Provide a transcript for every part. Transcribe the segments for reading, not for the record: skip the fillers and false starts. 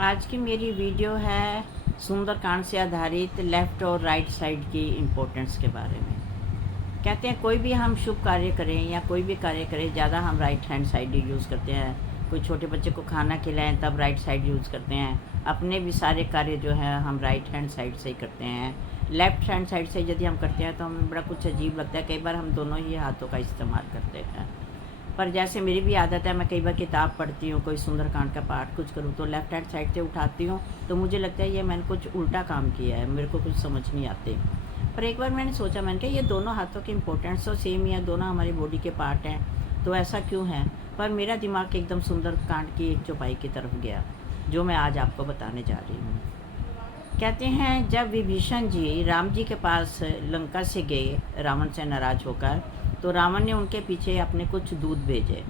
आज की मेरी वीडियो है सुंदरकांड से आधारित लेफ़्ट और राइट साइड की इम्पोर्टेंस के बारे में। कहते हैं कोई भी हम शुभ कार्य करें या कोई भी कार्य करें, ज़्यादा हम राइट हैंड साइड ही यूज़ करते हैं। कोई छोटे बच्चे को खाना खिलाएं तब राइट साइड यूज़ करते हैं। अपने भी सारे कार्य जो है हम राइट हैंड साइड से ही करते हैं। लेफ़्ट हैंड साइड से यदि हम करते हैं तो हमें बड़ा कुछ अजीब लगता है। कई बार हम दोनों ही हाथों का इस्तेमाल करते हैं। पर जैसे मेरी भी आदत है, मैं कई बार किताब पढ़ती हूँ, कोई सुंदरकांड का पाठ कुछ करूँ तो लेफ़्ट हैंड साइड से उठाती हूँ, तो मुझे लगता है ये मैंने कुछ उल्टा काम किया है, मेरे को कुछ समझ नहीं आते। पर एक बार मैंने सोचा, मैंने कहा ये दोनों हाथों की इम्पोर्टेंस तो सेम ही है, दोनों हमारी बॉडी के पार्ट हैं, तो ऐसा क्यों है। पर मेरा दिमाग एकदम सुंदरकांड की एक चौपाई की तरफ गया, जो मैं आज आपको बताने जा रही हूँ। कहते हैं जब विभीषण जी राम जी के पास लंका से गए रावण से नाराज़ होकर, तो रावण ने उनके पीछे अपने कुछ दूत भेजे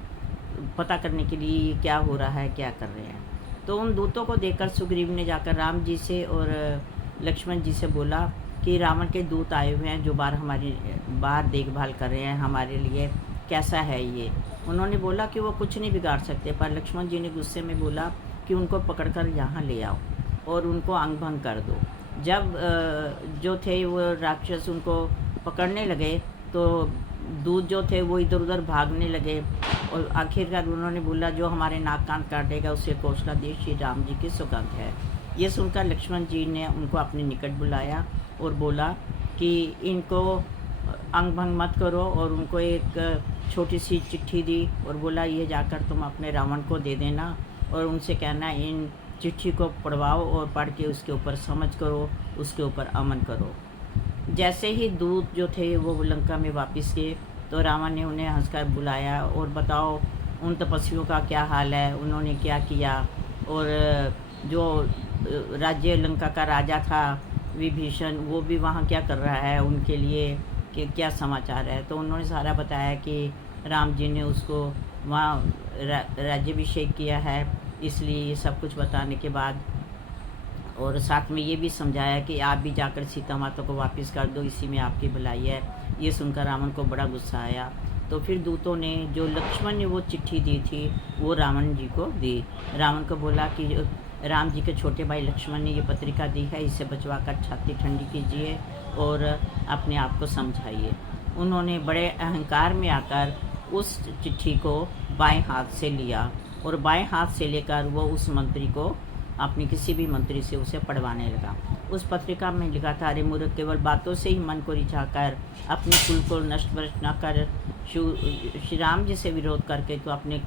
पता करने के लिए क्या हो रहा है, क्या कर रहे हैं। तो उन दूतों को देखकर सुग्रीव ने जाकर राम जी से और लक्ष्मण जी से बोला कि रावण के दूत आए हुए हैं जो बाहर देखभाल कर रहे हैं हमारे लिए, कैसा है ये। उन्होंने बोला कि वो कुछ नहीं बिगाड़ सकते, पर लक्ष्मण जी ने गुस्से में बोला कि उनको पकड़कर यहाँ ले आओ और उनको अंग भंग कर दो। जब जो थे वो राक्षस उनको पकड़ने लगे तो दूत जो थे वो इधर उधर भागने लगे और आखिरकार उन्होंने बोला जो हमारे नाक कान काटेगा उससे कौशला दे, श्री राम जी की सौगंध है। ये सुनकर लक्ष्मण जी ने उनको अपने निकट बुलाया और बोला कि इनको अंग भंग मत करो, और उनको एक छोटी सी चिट्ठी दी और बोला ये जाकर तुम अपने रावण को दे देना और उनसे कहना इन चिट्ठी को पढ़वाओ और पढ़ के उसके ऊपर समझ करो, उसके ऊपर अमन करो। जैसे ही दूत जो थे वो लंका में वापस गए तो रावण ने उन्हें हंसकर बुलाया और बताओ उन तपस्वियों का क्या हाल है, उन्होंने क्या किया, और जो राज्य लंका का राजा था विभीषण वो भी वहाँ क्या कर रहा है, उनके लिए कि क्या समाचार है। तो उन्होंने सारा बताया कि राम जी ने उसको वहाँ राज्याभिषेक किया है, इसलिए ये सब कुछ बताने के बाद और साथ में ये भी समझाया कि आप भी जाकर सीता माता को वापस कर दो, इसी में आपकी भलाई है। ये सुनकर रावण को बड़ा गुस्सा आया। तो फिर दूतों ने जो लक्ष्मण ने वो चिट्ठी दी थी वो रावण जी को दी। रावण को बोला कि राम जी के छोटे भाई लक्ष्मण ने ये पत्रिका दी है, इसे बचवा कर छाती ठंडी कीजिए और अपने आप को समझाइए। उन्होंने बड़े अहंकार में आकर उस चिट्ठी को बाएं हाथ से लिया और बाएं हाथ से लेकर वो उस मंत्री को अपनी किसी भी मंत्री से उसे पढ़वाने लगा। उस पत्रिका में लिखा था, अरे मूर्ख, केवल बातों से ही मन को रिझाकर अपने कुल को नष्ट न कर, श्री राम जी से विरोध करके तो अपने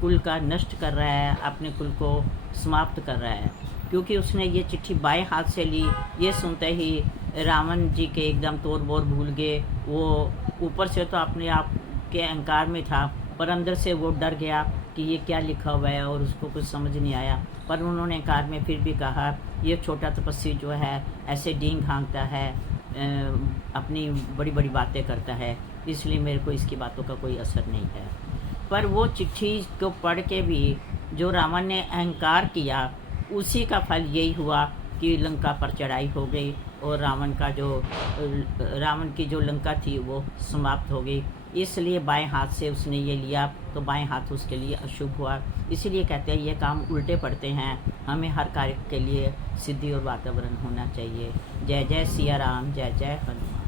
कुल का नष्ट कर रहा है, अपने कुल को समाप्त कर रहा है। क्योंकि उसने ये चिट्ठी बाएं हाथ से ली, ये सुनते ही रावण जी के एकदम तोड़ बोर भूल गए। वो ऊपर से तो अपने आप के अहंकार में था, पर अंदर से वो डर गया कि ये क्या लिखा हुआ है और उसको कुछ समझ नहीं आया। पर उन्होंने कार में फिर भी कहा ये छोटा तपस्वी जो है ऐसे डींग हाँकता है, अपनी बड़ी बड़ी बातें करता है, इसलिए मेरे को इसकी बातों का कोई असर नहीं है। पर वो चिट्ठी को पढ़ के भी जो रावण ने अहंकार किया उसी का फल यही हुआ कि लंका पर चढ़ाई हो गई और रावण की जो लंका थी वो समाप्त हो गई। इसलिए बाएं हाथ से उसने ये लिया तो बाएं हाथ उसके लिए अशुभ हुआ। इसीलिए कहते हैं ये काम उल्टे पड़ते हैं। हमें हर कार्य के लिए सिद्धि और वातावरण होना चाहिए। जय जय सिया राम, जय जय हनुमान।